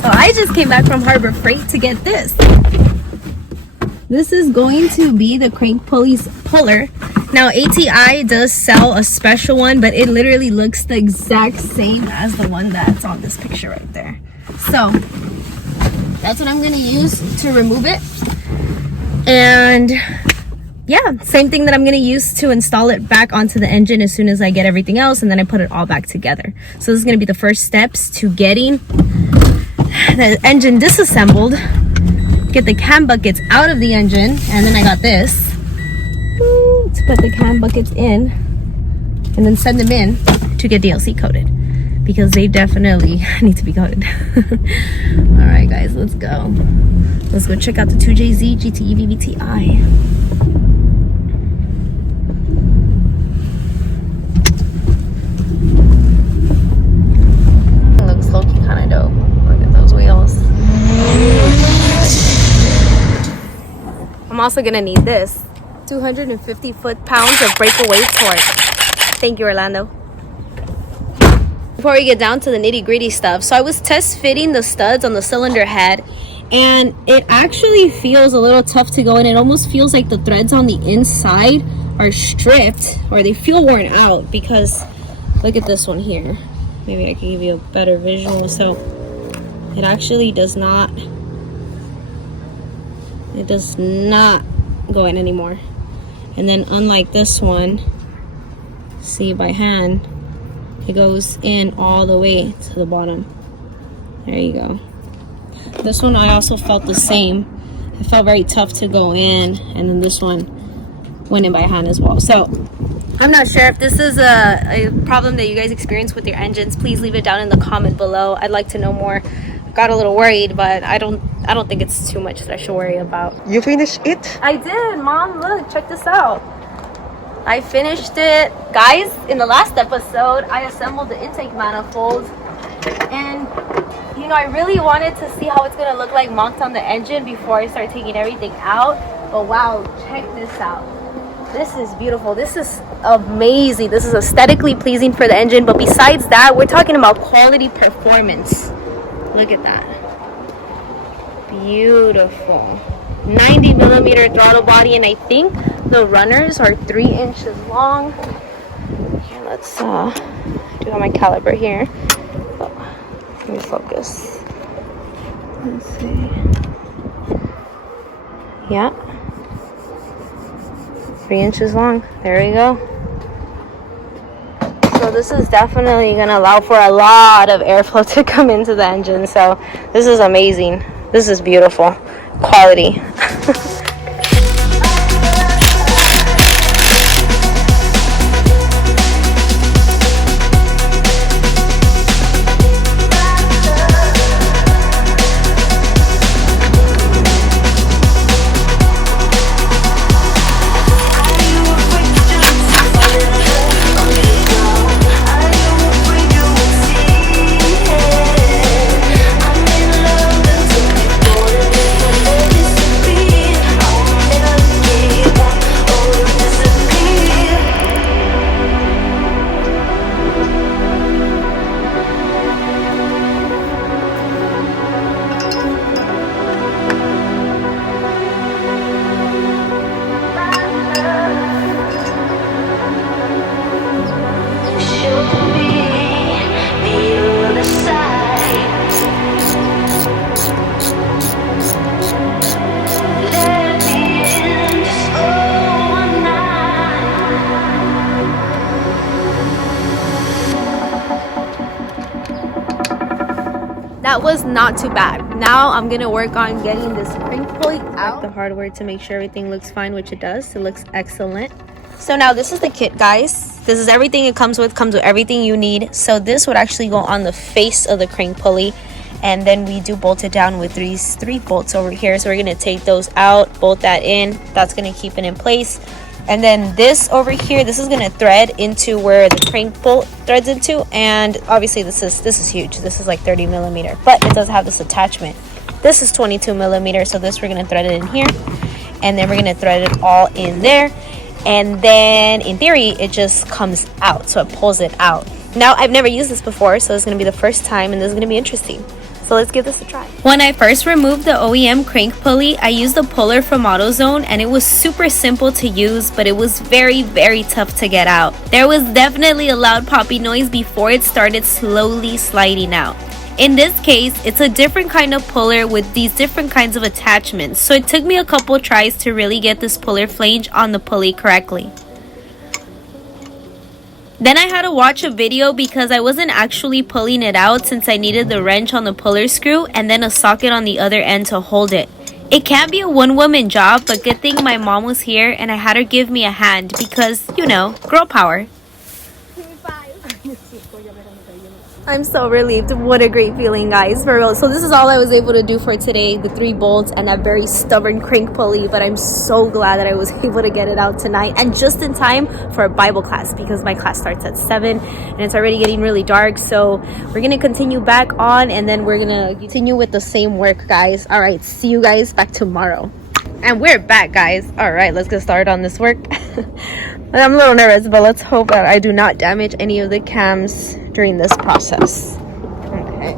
So I just came back from Harbor Freight to get this. This is going to be the crank puller. Now ATI does sell a special one, but it literally looks the exact same as the one that's on this picture right there. So that's what I'm going to use to remove it. And yeah, same thing that I'm going to use to install it back onto the engine as soon as I get everything else, and then I put it all back together. So this is going to be the first steps to getting the engine disassembled, get the cam buckets out of the engine, and then I got this to put the cam buckets in and then send them in to get DLC coated, because they definitely need to be coated. All right guys, let's go check out the 2jzgte-vvti. Looks low-key kind of dope. Look at those wheels. I'm also gonna need this 250 foot-pounds of breakaway torque. Thank you, Orlando. Before we get down to the nitty-gritty stuff, so I was test fitting the studs on the cylinder head, and it actually feels a little tough to go in. It almost feels like the threads on the inside are stripped, or they feel worn out, because look at this one here. Maybe I can give you a better visual. So it actually does not go in anymore. And then unlike this one, see, by hand, it goes in all the way to the bottom. There you go. This one I also felt the same. It felt very tough to go in, and then this one went in by hand as well. So I'm not sure if this is a problem that you guys experience with your engines. Please leave it down in the comment below. I'd like to know more. Got a little worried, but I don't think it's too much that I should worry about. You finished it? I did, Mom. Look, check this out. I finished it. Guys, in the last episode, I assembled the intake manifold. And, you know, I really wanted to see how it's going to look like mounted on the engine before I start taking everything out. But wow, check this out. This is beautiful. This is amazing. This is aesthetically pleasing for the engine. But besides that, we're talking about quality performance. Look at that. Beautiful. 90 millimeter throttle body, and I think the runners are 3 inches long. Here, let's do have my caliper here. Oh, let me focus. Let's see. Yeah, 3 inches long. There we go. So this is definitely going to allow for a lot of airflow to come into the engine. So this is amazing. This is beautiful quality. That was not too bad. Now I'm gonna work on getting this crank pulley out the hardware to make sure everything looks fine, which it does. It looks excellent. So now this is the kit, guys. This is everything it comes with everything you need. So this would actually go on the face of the crank pulley, and then we do bolt it down with these 3 bolts over here. So we're gonna take those out, bolt that in. That's gonna keep it in place. And then this over here, this is gonna thread into where the crank bolt threads into. And obviously this is huge. This is like 30 millimeter, but it does have this attachment. This is 22 millimeter, so this we're gonna thread it in here, and then we're gonna thread it all in there. And then in theory it just comes out, so it pulls it out. Now I've never used this before, so it's gonna be the first time, and this is gonna be interesting. So let's give this a try. When I first removed the OEM crank pulley, I used the puller from AutoZone, and it was super simple to use, but it was very, very tough to get out. There was definitely a loud popping noise before it started slowly sliding out. In this case, it's a different kind of puller with these different kinds of attachments, so it took me a couple tries to really get this puller flange on the pulley correctly. Then I had to watch a video because I wasn't actually pulling it out since I needed the wrench on the puller screw and then a socket on the other end to hold it. It can be a one-woman job, but good thing my mom was here and I had her give me a hand because, you know, girl power. I'm so relieved. What a great feeling, guys, for real. So this is all I was able to do for today, the 3 bolts and that very stubborn crank pulley, but I'm so glad that I was able to get it out tonight and just in time for a Bible class because my class starts at 7 and it's already getting really dark. So we're gonna continue back on and then we're gonna continue with the same work, guys. All right, see you guys back tomorrow. And we're back, guys. All right, let's get started on this work. I'm a little nervous, but let's hope that I do not damage any of the cams during this process. Okay.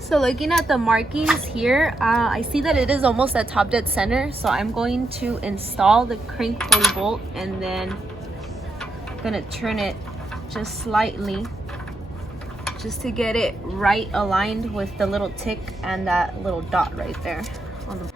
So looking at the markings here, I see that it is almost at top dead center. So I'm going to install the crank pulley bolt and then I'm gonna turn it just slightly just to get it right aligned with the little tick and that little dot right there on the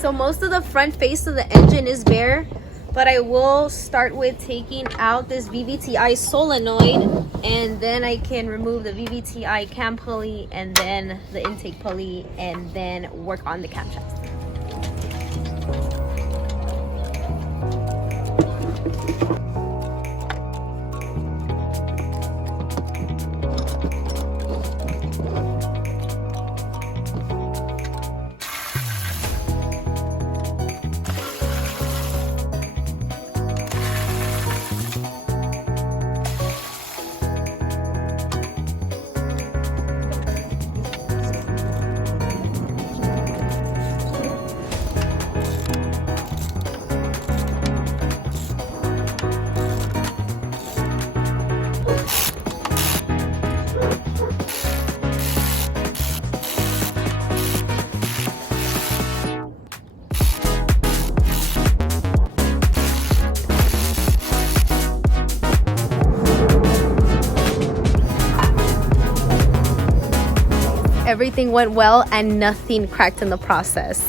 So most of the front face of the engine is bare, but I will start with taking out this VVTi solenoid and then I can remove the VVTi cam pulley and then the intake pulley and then work on the camshaft. Everything went well and nothing cracked in the process.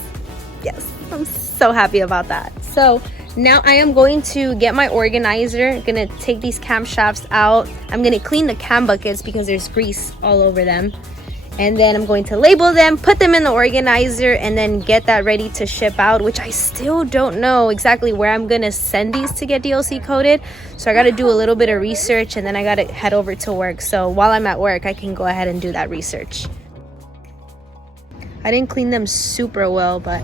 Yes, I'm so happy about that. So now I am going to get my organizer. I'm gonna take these camshafts out. I'm gonna clean the cam buckets because there's grease all over them. and then I'm going to label them, put them in the organizer, and then get that ready to ship out, which I still don't know exactly where I'm gonna send these to get DLC coated. So I gotta do a little bit of research, and then I gotta head over to work. So while I'm at work, I can go ahead and do that research. I didn't clean them super well, but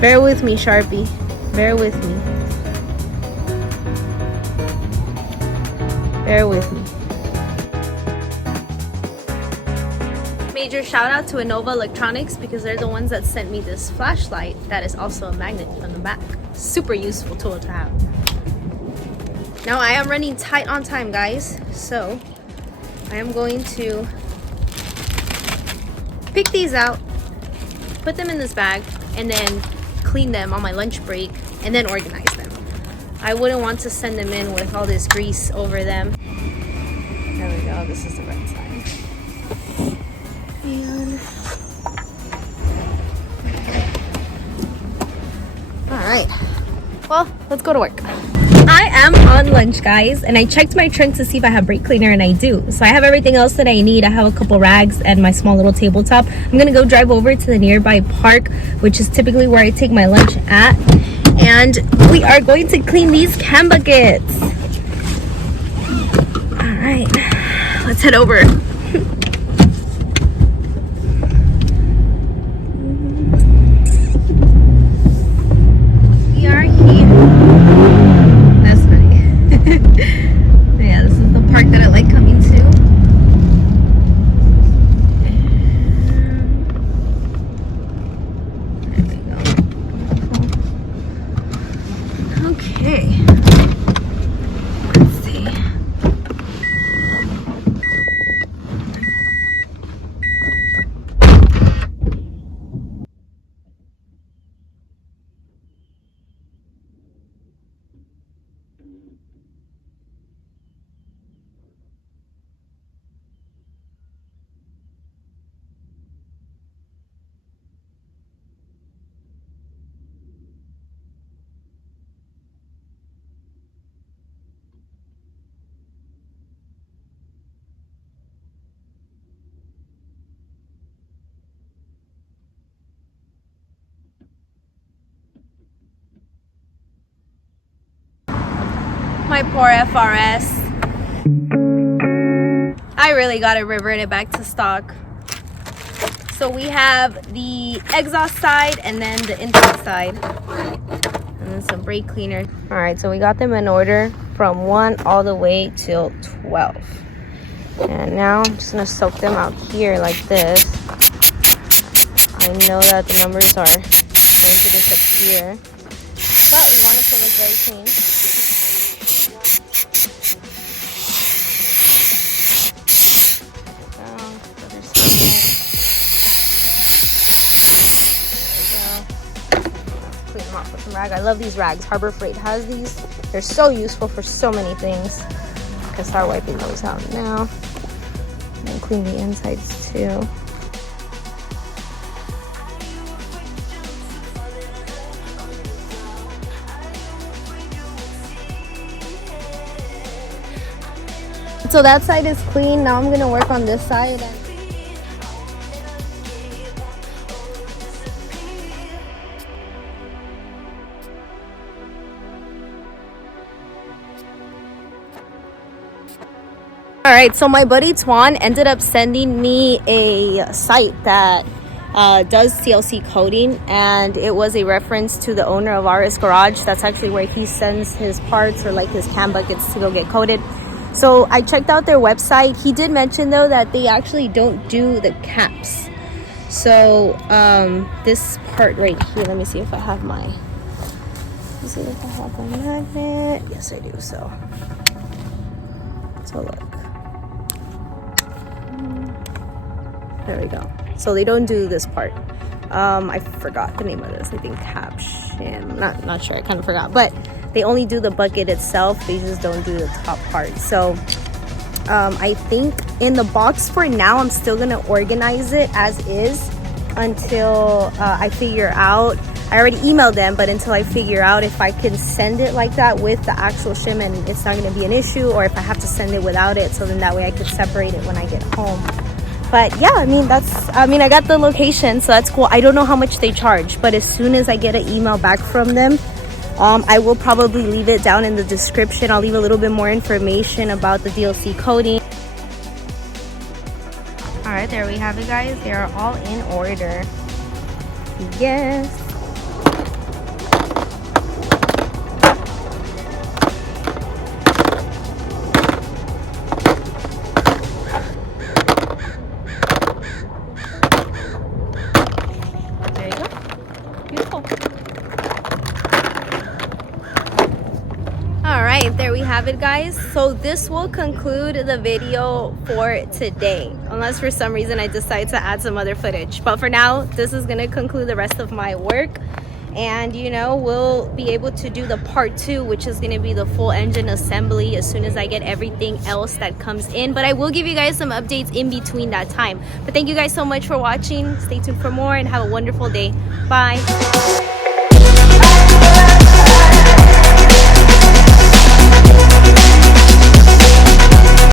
bear with me, Sharpie. Bear with me. Bear with me. Major shout out to Innova Electronics because they're the ones that sent me this flashlight that is also a magnet on the back. Super useful tool to have. Now I am running tight on time, guys. So I am going to pick these out, put them in this bag, and then clean them on my lunch break, and then organize them. I wouldn't want to send them in with all this grease over them. There we go, this is the right side. And all right, well, let's go to work. I am on lunch, guys, and I checked my trunk to see if I have brake cleaner, and I do. So I have everything else that I need. I have a couple rags and my small little tabletop. I'm gonna go drive over to the nearby park, which is typically where I take my lunch at, and we are going to clean these cam buckets. All right, let's head over. We are here. Yeah, this is the park that I like coming to. There we go. Okay. Let's see. My poor FRS. I really gotta revert it back to stock. So we have the exhaust side and then the intake side. And then some brake cleaner. Alright, so we got them in order from 1 all the way till 12. And now I'm just gonna soak them out here like this. I know that the numbers are going to disappear, but we want it to look very clean. Clean them off with some rag. I love these rags. Harbor Freight has these. They're so useful for so many things. I can start wiping those out now. And then clean the insides too. So that side is clean. Now I'm gonna work on this side. All right, so my buddy Tuan ended up sending me a site that does CLC coding, and it was a reference to the owner of RS Garage. That's actually where he sends his parts or like his cam buckets to go get coded. So I checked out their website. He did mention though that they actually don't do the caps. So this part right here, let me see if I have my magnet. Yes, I do. So look. There we go. So they don't do this part. I forgot the name of this. I think caption. Not sure. I kind of forgot. But they only do the bucket itself. They just don't do the top part. So I think in the box for now, I'm still gonna organize it as is until I figure out I already emailed them, but until I figure out if I can send it like that with the actual shipment, it's not going to be an issue, or if I have to send it without it, so then that way I could separate it when I get home. But yeah, I got the location, so that's cool. I don't know how much they charge, but as soon as I get an email back from them, I will probably leave it down in the description. I'll leave a little bit more information about the DLC coding. All right, there we have it, guys. They are all in order. Yes. There you go. Beautiful. All right, there we have it, guys. So this will conclude the video for today, unless for some reason I decide to add some other footage. But for now, this is going to conclude the rest of my work, and we'll be able to do the part 2, which is going to be the full engine assembly, as soon as I get everything else that comes in. But I will give you guys some updates in between that time. But thank you guys so much for watching. Stay tuned for more and have a wonderful day. Bye.